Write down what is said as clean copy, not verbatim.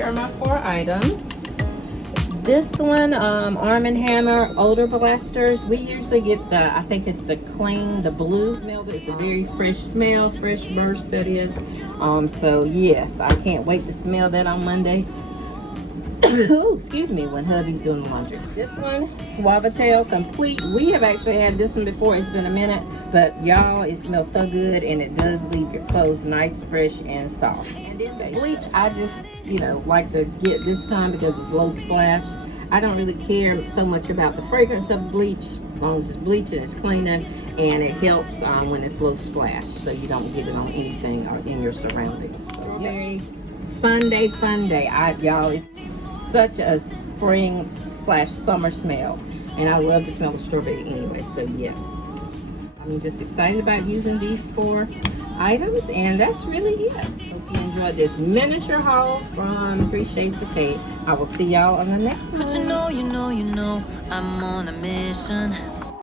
here are my 4 items. This one, Arm & Hammer odor blasters. We usually get the, I think it's the clean, the blue smell. It's a very fresh smell, fresh burst that is. So yes, I can't wait to smell that on Monday. Ooh, excuse me, when hubby's doing the laundry. This one, Suavitel Complete. We have actually had this one before. It's been a minute, but y'all, it smells so good, and it does leave your clothes nice, fresh, and soft. And then the bleach, I just, like to get this kind because it's low splash. I don't really care so much about the fragrance of bleach, as long as it's bleach and it's cleaning, and it helps when it's low splash, so you don't get it on anything or in your surroundings. Strawberry Sundae Funday. Y'all, it's such a spring/summer smell, and I love the smell of strawberry anyway, so yeah, I'm just excited about using these 4 items, and that's really it. Hope you enjoyed this miniature haul from 3 Shades of Kate. I will see y'all on the next one. But you know, I'm on a mission.